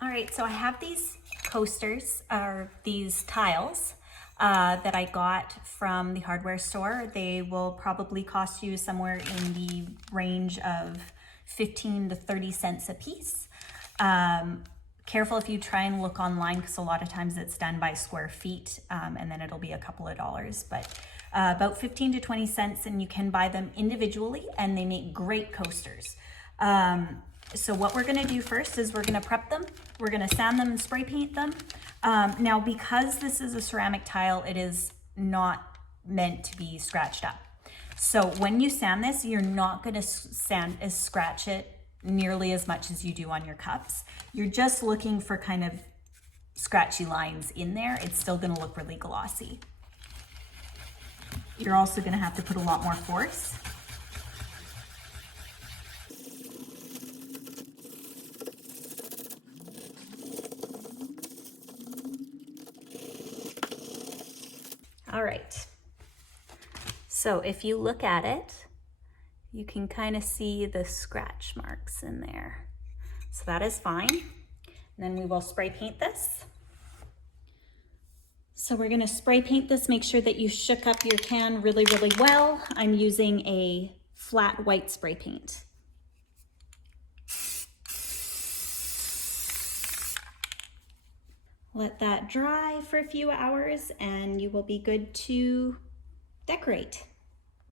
All right, so I have these coasters, or these tiles, that I got from the hardware store. They will probably cost you somewhere in the range of 15 to 30 cents a piece. Careful if you try and look online, because a lot of times it's done by square feet, and then it'll be a couple of dollars, but about 15 to 20 cents, and you can buy them individually, and they make great coasters. So what we're gonna do first is we're gonna prep them. We're gonna sand them and spray paint them. Now, because this is a ceramic tile, it is not meant to be scratched up. So when you sand this, you're not gonna scratch it nearly as much as you do on your cups. You're just looking for kind of scratchy lines in there. It's still gonna look really glossy. You're also gonna have to put a lot more force. All right, so if you look at it, you can kind of see the scratch marks in there. So that is fine. And then we will spray paint this. So we're gonna spray paint this, make sure that you shook up your can really, really well. I'm using a flat white spray paint. Let that dry for a few hours and you will be good to decorate.